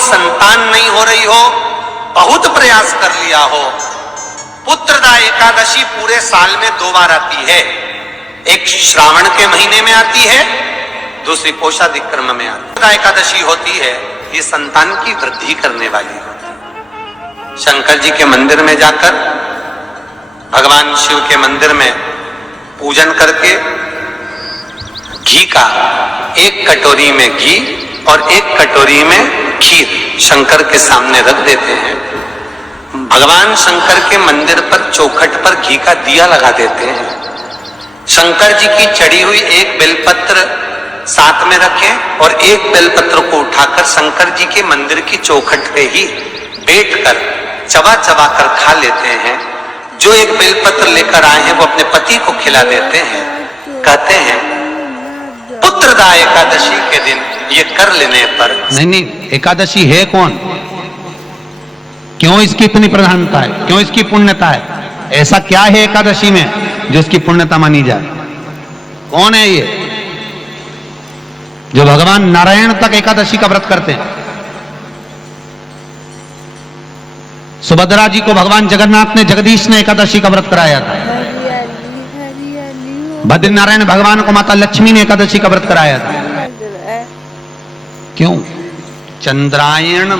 संतान नहीं हो रही हो, बहुत प्रयास कर लिया हो, पुत्रदा एकादशी पूरे साल में 2 बार आती है। एक श्रावण के महीने में आती है, दूसरी पोषाधिक क्रम में आती है। पुत्रदा एकादशी होती है, ये संतान की वृद्धि करने वाली होती है। शंकर जी के मंदिर में जाकर, भगवान शिव के मंदिर में पूजन करके घी का 1 कटोरी में घी और 1 कटोरी में खीर शंकर के सामने रख देते हैं। भगवान शंकर के मंदिर पर चौखट पर घी का दिया लगा देते हैं। शंकर जी की चढ़ी हुई 1 बेलपत्र साथ में रखें और 1 बेलपत्र को उठाकर शंकर जी के मंदिर की चौखट पे ही बैठकर चबा चबा कर खा लेते हैं। जो 1 बेलपत्र लेकर आए हैं वो अपने पति को खिला देते हैं। कहते हैं पुत्रदा एकादशी के दिन ये कर लेने पर। नहीं, एकादशी है कौन? क्यों इसकी इतनी प्रधानता है? क्यों इसकी पुण्यता है? ऐसा क्या है एकादशी में जो इसकी पुण्यता मानी जाए? कौन है ये जो भगवान नारायण तक एकादशी का व्रत करते हैं? सुभद्रा जी को भगवान जगन्नाथ ने, जगदीश ने एकादशी का व्रत कराया था। बद्रीनारायण भगवान को माता लक्ष्मी ने एकादशी का व्रत कराया था। क्यों? चंद्रायण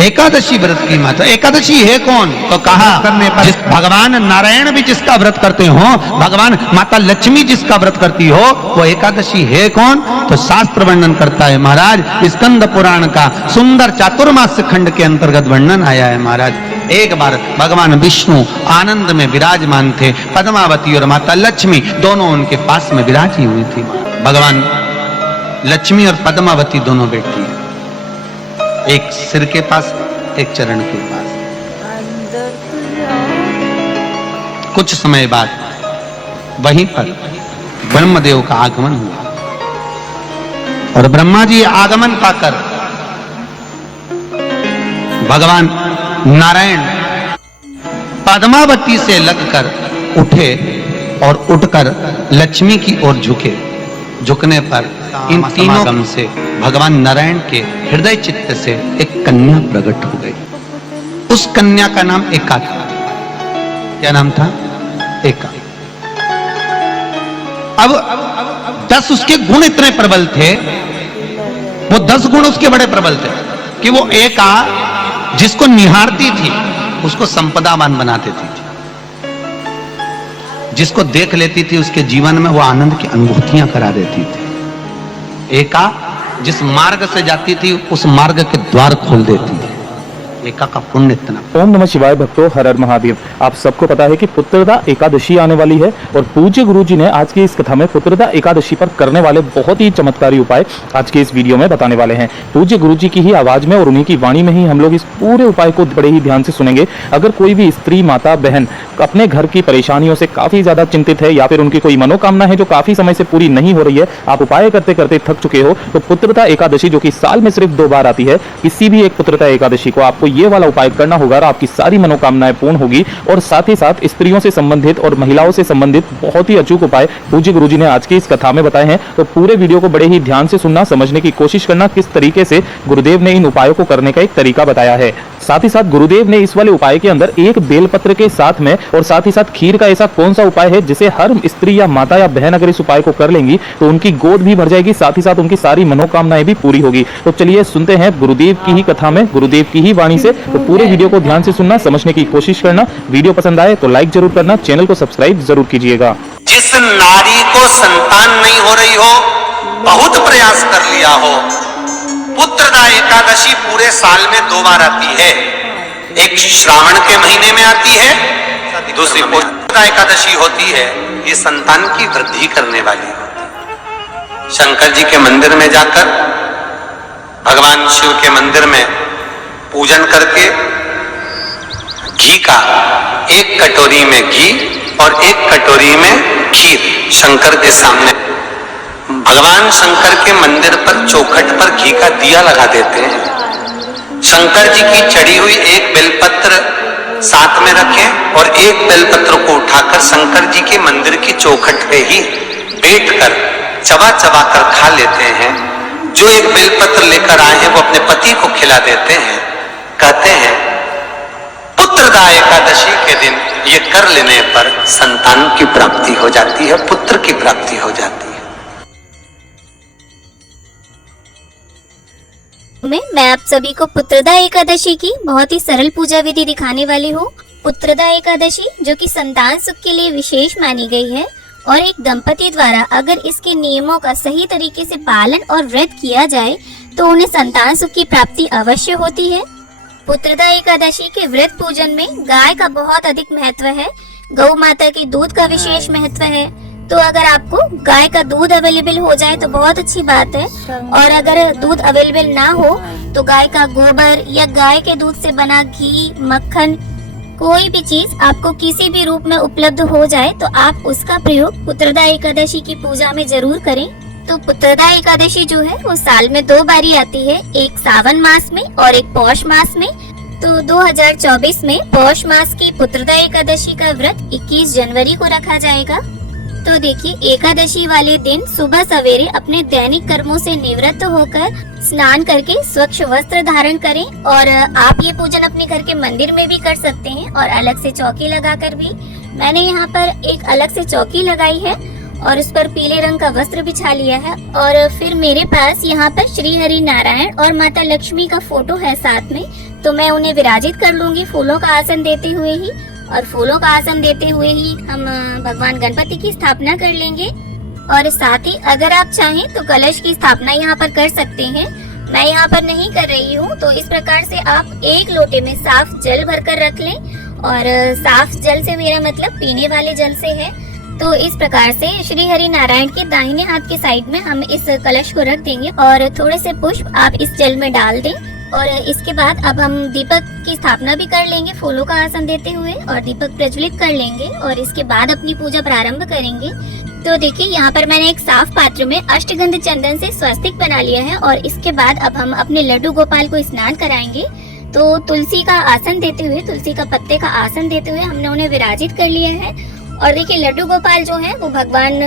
एकादशी व्रत की माता। एकादशी है कौन? तो कहा करने पर भगवान नारायण भी जिसका व्रत करते हो, भगवान माता लक्ष्मी जिसका व्रत करती हो, वो एकादशी है कौन? तो शास्त्र वर्णन करता है महाराज। स्कंद पुराण का सुंदर चातुर्मास्य खंड के अंतर्गत वर्णन आया है महाराज। एक बार भगवान विष्णु आनंद में विराजमान थे। पद्मावती और माता लक्ष्मी दोनों उनके पास में विराजी हुई थी। भगवान लक्ष्मी और पद्मावती दोनों बैठी है, एक सिर के पास, एक चरण के पास। कुछ समय बाद वहीं पर ब्रह्मदेव का आगमन हुआ और ब्रह्मा जी आगमन पाकर भगवान नारायण पद्मावती से लगकर उठे और उठकर लक्ष्मी की ओर झुके। झुकने पर इन तीनों गम से भगवान नारायण के हृदय चित्त से एक कन्या प्रकट हो गई। उस कन्या का नाम एका था। क्या नाम था? एका। अब 10 उसके गुण इतने प्रबल थे, वो 10 गुण उसके बड़े प्रबल थे कि वो एका जिसको निहारती थी उसको संपदावान बना देती थी। जिसको देख लेती थी उसके जीवन में वो आनंद की अनुभूतियां करा देती थी। एका जिस मार्ग से जाती थी उस मार्ग के द्वार खोल देती थी। एका का पुण्य इतना। ओम नमः शिवाय भक्तों, हर हर महादेव। आप सबको पता है कि पुत्रदा एकादशी आने वाली है और पूज्य गुरु जी ने आज की इस कथा में पुत्रदा एकादशी पर करने वाले बहुत ही चमत्कारी उपाय आज के इस वीडियो में बताने वाले हैं। पूज्य गुरु जी की ही आवाज में और उन्हीं की वाणी में ही हम लोग इस पूरे उपाय को बड़े ही ध्यान से सुनेंगे। अगर कोई भी स्त्री, माता, बहन अपने घर की परेशानियों से काफी ज्यादा चिंतित है या फिर उनकी कोई मनोकामना है जो काफी समय से पूरी नहीं हो रही है, आप उपाय करते करते थक चुके हो, तो पुत्रदा एकादशी जो कि साल में सिर्फ 2 बार आती है, किसी भी एक पुत्रदा एकादशी को आपको ये वाला उपाय करना होगा और आपकी सारी मनोकामनाएं पूर्ण होगी। और साथ ही साथ स्त्रियों से संबंधित और महिलाओं से संबंधित बहुत ही अचूक उपाय पूज्य गुरुजी ने आज की इस कथा में बताए हैं। तो पूरे वीडियो को बड़े ही ध्यान से सुनना, समझने की कोशिश करना किस तरीके से गुरुदेव ने इन उपायों को करने का एक तरीका बताया है। साथ ही साथ गुरुदेव ने इस वाले उपाय के अंदर एक बेलपत्र के साथ में और साथ ही साथ खीर का ऐसा कौन सा उपाय है जिसे हर स्त्री या माता या बहन अगर इस उपाय को कर लेंगी तो उनकी गोद भी भर जाएगी, साथ ही साथ उनकी सारी मनोकामनाएं भी पूरी होगी। तो चलिए सुनते हैं गुरुदेव की ही कथा में, गुरुदेव की ही वाणी से। तो पूरे वीडियो को ध्यान से सुनना, समझने की कोशिश करना। वीडियो पसंद आए तो लाइक जरूर करना, चैनल को सब्सक्राइब जरूर कीजिएगा। जिस नारी को संतान नहीं हो रही हो, बहुत प्रयास कर लिया हो, पुत्रदा एकादशी पूरे साल में 2 बार आती है। एक श्रावण के महीने में आती है, दूसरी पुत्रदा एकादशी होती है। ये संतान की वृद्धि करने वाली होती है। शंकर जी के मंदिर में जाकर, भगवान शिव के मंदिर में पूजन करके घी का 1 कटोरी में घी और 1 कटोरी में खीर शंकर के सामने, भगवान शंकर के मंदिर पर चौखट पर घी का दिया लगा देते हैं। शंकर जी की चढ़ी हुई 1 बेलपत्र साथ में रखें और 1 बेलपत्र को उठाकर शंकर जी के मंदिर की चौखट पे ही बैठकर चबा चबा कर खा लेते हैं। जो 1 बेलपत्र लेकर आए हैं वो अपने पति को खिला देते हैं। कहते हैं पुत्रदा एकादशी के दिन ये कर लेने पर संतान की प्राप्ति हो जाती है, पुत्र की प्राप्ति हो जाती है। मैं आप सभी को पुत्रदा एकादशी की बहुत ही सरल पूजा विधि दिखाने वाली हूँ। पुत्रदा एकादशी जो कि संतान सुख के लिए विशेष मानी गई है और एक दंपति द्वारा अगर इसके नियमों का सही तरीके से पालन और व्रत किया जाए तो उन्हें संतान सुख की प्राप्ति अवश्य होती है। पुत्रदा एकादशी के व्रत पूजन में गाय का बहुत अधिक महत्व है। गौ माता के दूध का विशेष महत्व है। तो अगर आपको गाय का दूध अवेलेबल हो जाए तो बहुत अच्छी बात है, और अगर दूध अवेलेबल ना हो तो गाय का गोबर या गाय के दूध से बना घी, मक्खन, कोई भी चीज आपको किसी भी रूप में उपलब्ध हो जाए तो आप उसका प्रयोग पुत्रदा एकादशी की पूजा में जरूर करें। तो पुत्रदा एकादशी जो है वो साल में 2 बारी आती है, एक सावन मास में और एक पौष मास में। तो 2024 में पौष मास की पुत्रदा एकादशी का व्रत 21 जनवरी को रखा जाएगा। तो देखिए, एकादशी वाले दिन सुबह सवेरे अपने दैनिक कर्मों से निवृत्त होकर स्नान करके स्वच्छ वस्त्र धारण करें, और आप ये पूजन अपने घर के मंदिर में भी कर सकते हैं और अलग से चौकी लगाकर भी। मैंने यहाँ पर एक अलग से चौकी लगाई है और उस पर पीले रंग का वस्त्र बिछा लिया है, और फिर मेरे पास यहाँ पर श्री हरि नारायण और माता लक्ष्मी का फोटो है साथ में, तो मैं उन्हें विराजित कर लूंगी फूलों का आसन देते हुए ही। और फूलों का आसन देते हुए ही हम भगवान गणपति की स्थापना कर लेंगे, और साथ ही अगर आप चाहें तो कलश की स्थापना यहाँ पर कर सकते हैं। मैं यहाँ पर नहीं कर रही हूँ, तो इस प्रकार से आप एक लोटे में साफ जल भरकर रख लें, और साफ जल से मेरा मतलब पीने वाले जल से है। तो इस प्रकार से श्री हरि नारायण के दाहिने हाथ के साइड में हम इस कलश को रख देंगे, और थोड़े से पुष्प आप इस जल में डाल दें। और इसके बाद अब हम दीपक की स्थापना भी कर लेंगे फूलों का आसन देते हुए, और दीपक प्रज्वलित कर लेंगे, और इसके बाद अपनी पूजा प्रारंभ करेंगे। तो देखिए, यहाँ पर मैंने एक साफ पात्र में अष्टगंध चंदन से स्वस्तिक बना लिया है, और इसके बाद अब हम अपने लड्डू गोपाल को स्नान कराएंगे। तो तुलसी का आसन देते हुए, तुलसी का पत्ते का आसन देते हुए हमने उन्हें विराजित कर लिया है। और देखिए, लड्डू गोपाल जो है वो भगवान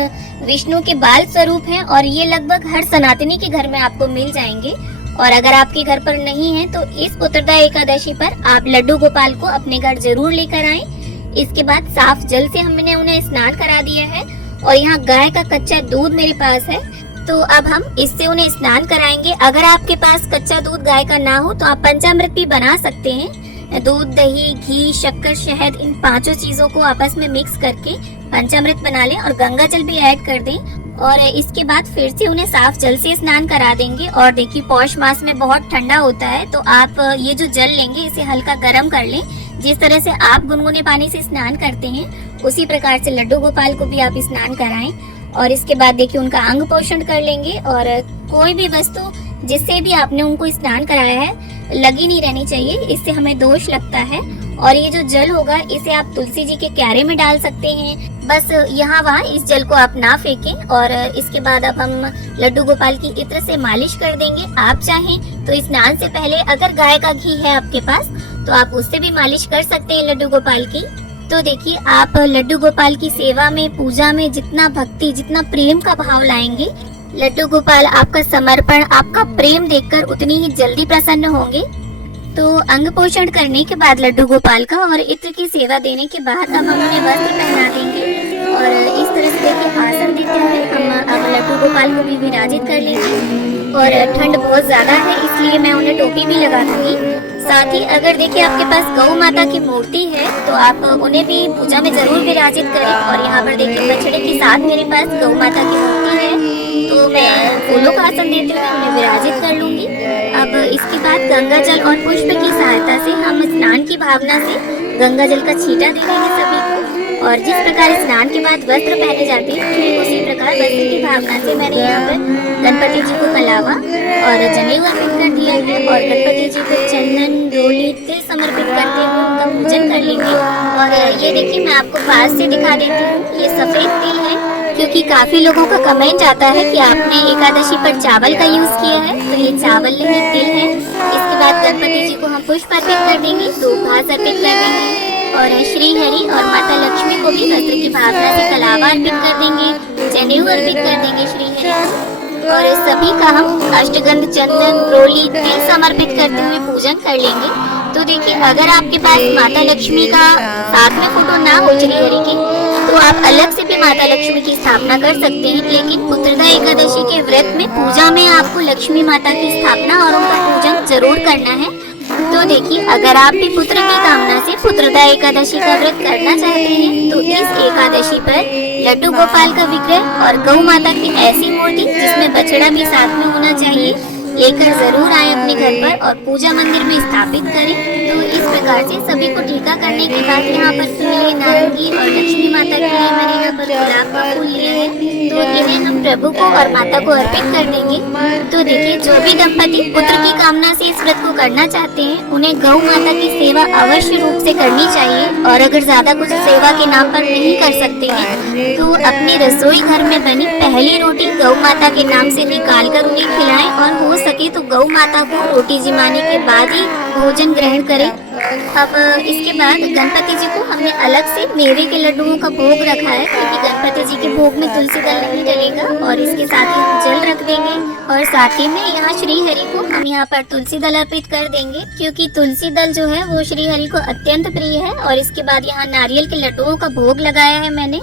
विष्णु के बाल स्वरूप हैं, और ये लगभग हर सनातनी के घर में आपको मिल जाएंगे। और अगर आपके घर पर नहीं है तो इस पुत्रदा एकादशी पर आप लड्डू गोपाल को अपने घर जरूर लेकर आएं। इसके बाद साफ जल से हमने उन्हें स्नान करा दिया है, और यहाँ गाय का कच्चा दूध मेरे पास है, तो अब हम इससे उन्हें स्नान कराएंगे। अगर आपके पास कच्चा दूध गाय का ना हो तो आप पंचामृत भी बना सकते हैं। दूध, दही, घी, शक्कर, शहद, इन 5 चीजों को आपस में मिक्स करके पंचामृत बना लें, और गंगा जल भी ऐड कर दें, और इसके बाद फिर से उन्हें साफ जल से स्नान करा देंगे। और देखिए, पौष मास में बहुत ठंडा होता है, तो आप ये जो जल लेंगे इसे हल्का गर्म कर लें। जिस तरह से आप गुनगुने पानी से स्नान करते हैं उसी प्रकार से लड्डू गोपाल को भी आप स्नान कराएं। और इसके बाद देखिए, उनका अंग पोषण कर लेंगे, और कोई भी वस्तु जिससे भी आपने उनको स्नान कराया है लगी नहीं रहनी चाहिए, इससे हमें दोष लगता है। और ये जो जल होगा इसे आप तुलसी जी के क्यारे में डाल सकते हैं, बस यहाँ वहाँ इस जल को आप ना फेंकें। और इसके बाद अब हम लड्डू गोपाल की इत्र से मालिश कर देंगे। आप चाहें तो स्नान से पहले अगर गाय का घी है आपके पास तो आप उससे भी मालिश कर सकते हैं लड्डू गोपाल की। तो देखिए, आप लड्डू गोपाल की सेवा में, पूजा में जितना भक्ति, जितना प्रेम का भाव लाएंगे, लड्डू गोपाल आपका समर्पण, आपका प्रेम देखकर उतनी ही जल्दी प्रसन्न होंगे। तो अंग पोषण करने के बाद लड्डू गोपाल का और इत्र की सेवा देने के बाद अब हम उन्हें वस्त्र पहना देंगे, और इस तरह से देखिए आसन देते हुए हम अब लड्डू गोपाल को भी विराजित कर लेंगे। और ठंड बहुत ज्यादा है इसलिए मैं उन्हें टोपी भी लगा दूंगी। साथ ही अगर देखिए आपके पास गौ माता की मूर्ति है तो आप उन्हें भी पूजा में जरूर विराजित करें। और यहाँ पर देखिए बछड़े के साथ मेरे पास गौ माता की मूर्ति है, तो मैं फूलों का आसन देते हुए उन्हें विराजित कर लूंगी। अब इसके बाद गंगा जल और पुष्प की सहायता से हम स्नान की भावना से गंगा जल का छींटा दे देंगे सभी को। और जिस प्रकार स्नान के बाद वस्त्र पहने जाते हैं ठीक उसी प्रकार वस्त्र की भावना से मैंने यहाँ पर गणपति जी को कलावा और जनेऊ अर्पित कर दिया है। और गणपति जी को चंदन, रोली, तिल समर्पित करते हुए उनका पूजन कर लेंगे। और ये देखिए मैं आपको पास से दिखा देती हूँ, ये सफेद तिल है, क्योंकि काफी लोगों का कमेंट आता है कि आपने एकादशी पर चावल का यूज किया है, तो ये चावल नहीं तिल है। इसके बाद गणपति जी को हम पुष्प अर्पित कर देंगे, धूप घास अर्पित कर देंगे और श्री हरि और माता लक्ष्मी को भी वस्त्र की भावना से कलावा अर्पित कर देंगे, जनेऊ अर्पित कर देंगे श्री हरि। और सभी का हम अष्टगंध, चंदन, रोली, तिल समर्पित करते हुए पूजन कर लेंगे। तो देखिए, अगर आपके पास माता लक्ष्मी का साथ में फोटो ना हो श्री हरि की, तो आप अलग से भी माता लक्ष्मी की स्थापना कर सकते हैं। लेकिन पुत्रदा एकादशी के व्रत में पूजा में आपको लक्ष्मी माता की स्थापना और उनका पूजन जरूर करना है। तो देखिए, अगर आप भी पुत्र की कामना से पुत्रदा एकादशी का व्रत करना चाहते हैं, तो इस एकादशी पर लड्डू गोपाल का विग्रह और गौ माता की ऐसी मूर्ति जिसमें बछड़ा भी साथ में होना चाहिए, लेकर जरूर आए अपने घर पर और पूजा मंदिर में स्थापित करें। तो इस प्रकार से सभी को टीका करने के बाद यहाँ पर पीले, नारंगी और लक्ष्मी माता के लिए मैंने यहाँ पर गुलाब का फूल लिया है, तो इन्हें हम प्रभु को और माता को अर्पित कर देंगे। तो देखिए, जो भी दंपति पुत्र की कामना से इस व्रत को करना चाहते हैं, उन्हें गौ माता की सेवा अवश्य रूप से करनी चाहिए। और अगर ज्यादा कुछ सेवा के नाम पर नहीं कर सकते हैं, तो अपनी रसोई घर में बनी पहली रोटी गौ माता के नाम से निकाल कर उन्हें खिलाएं और हो सके तो गौ माता को रोटी जिमाने के बाद ही भोजन ग्रहण करें। अब इसके बाद गणपति जी को हमने अलग से मेवे के लड्डुओं का भोग रखा है, क्योंकि गणपति जी के भोग में तुलसी दल नहीं डलेगा। और इसके साथ ही हम जल रख देंगे और साथ ही में यहाँ श्री हरि को हम यहाँ पर तुलसी दल अर्पित कर देंगे, क्योंकि तुलसी दल जो है वो श्री हरि को अत्यंत प्रिय है। और इसके बाद यहाँ नारियल के लड्डुओं का भोग लगाया है मैंने।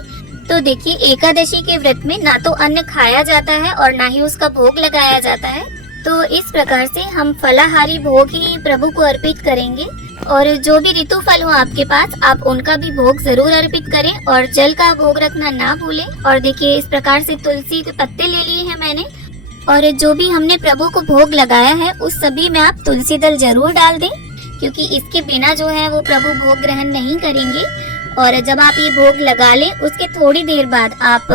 तो देखिए, एकादशी के व्रत में ना तो अन्न खाया जाता है और ना ही उसका भोग लगाया जाता है। तो इस प्रकार से हम फलाहारी भोग ही प्रभु को अर्पित करेंगे। और जो भी ऋतु फल हो आपके पास, आप उनका भी भोग जरूर अर्पित करें और जल का भोग रखना ना भूलें। और देखिए, इस प्रकार से तुलसी के पत्ते ले लिए हैं मैंने। और जो भी हमने प्रभु को भोग लगाया है, उस सभी में आप तुलसी दल जरूर डाल दें, क्योंकि इसके बिना जो है वो प्रभु भोग ग्रहण नहीं करेंगे। और जब आप ये भोग लगा लें, उसके थोड़ी देर बाद आप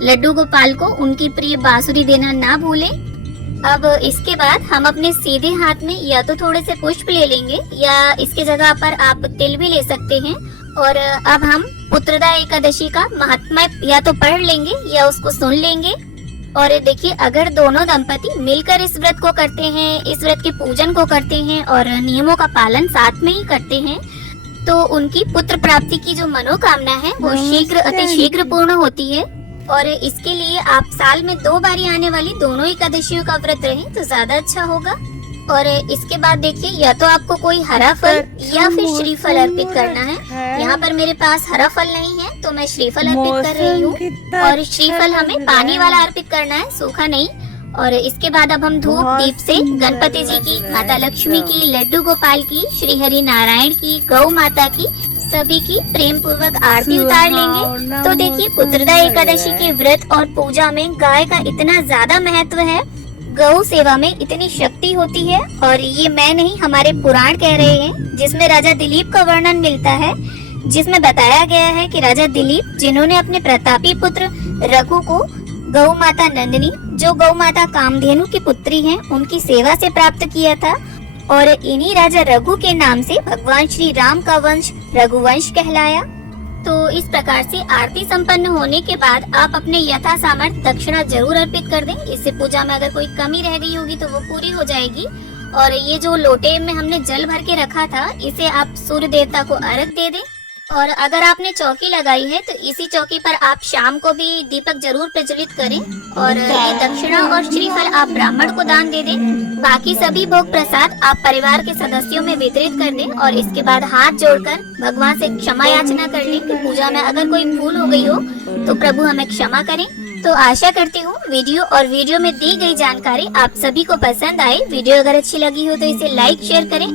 लड्डू गोपाल को उनकी प्रिय बांसुरी देना ना भूलें। अब इसके बाद हम अपने सीधे हाथ में या तो थोड़े से पुष्प ले लेंगे, या इसके जगह पर आप तिल भी ले सकते हैं। और अब हम पुत्रदा एकादशी का महात्म्य या तो पढ़ लेंगे या उसको सुन लेंगे। और देखिए, अगर दोनों दंपति मिलकर इस व्रत को करते हैं, इस व्रत के पूजन को करते हैं और नियमों का पालन साथ में ही करते हैं, तो उनकी पुत्र प्राप्ति की जो मनोकामना है वो शीघ्र अति शीघ्र पूर्ण होती है। और इसके लिए आप साल में 2 बारी आने वाली दोनों एकादशियों का व्रत रहें तो ज्यादा अच्छा होगा। और इसके बाद देखिए, या तो आपको कोई हरा फल या फिर श्रीफल अर्पित करना है। यहाँ पर मेरे पास हरा फल नहीं है, तो मैं श्रीफल अर्पित कर रही हूँ। और श्रीफल हमें पानी वाला अर्पित करना है, सूखा नहीं। और इसके बाद अब हम धूप दीप से गणपति जी की, माता लक्ष्मी की, लड्डू गोपाल की, श्री हरि नारायण की, गौ माता की, सभी की प्रेम पूर्वक आरती उतार लेंगे। तो देखिए, पुत्रदा एकादशी के व्रत और पूजा में गाय का इतना ज्यादा महत्व है, गौ सेवा में इतनी शक्ति होती है। और ये मैं नहीं, हमारे पुराण कह रहे हैं, जिसमें राजा दिलीप का वर्णन मिलता है, जिसमें बताया गया है कि राजा दिलीप, जिन्होंने अपने प्रतापी पुत्र रघु को गौ माता नंदिनी, जो गौ माता कामधेनु की पुत्री हैं, उनकी सेवा से प्राप्त किया था। और इन्हीं राजा रघु के नाम से भगवान श्री राम का वंश रघुवंश कहलाया। तो इस प्रकार से आरती संपन्न होने के बाद आप अपने यथा सामर्थ्य दक्षिणा जरूर अर्पित कर दें। इससे पूजा में अगर कोई कमी रह गई होगी तो वो पूरी हो जाएगी। और ये जो लोटे में हमने जल भर के रखा था, इसे आप सूर्य देवता को अर्घ दे दें। और अगर आपने चौकी लगाई है तो इसी चौकी पर आप शाम को भी दीपक जरूर प्रज्वलित करें। और ये दक्षिणा और श्रीफल आप ब्राह्मण को दान दे दें। बाकी सभी भोग प्रसाद आप परिवार के सदस्यों में वितरित कर दें। और इसके बाद हाथ जोड़कर भगवान से क्षमा याचना कर लें कि पूजा में अगर कोई भूल हो गई हो तो प्रभु हमें क्षमा करें। तो आशा करती हूँ वीडियो में दी गई जानकारी आप सभी को पसंद आई। वीडियो अगर अच्छी लगी हो तो इसे लाइक शेयर करें।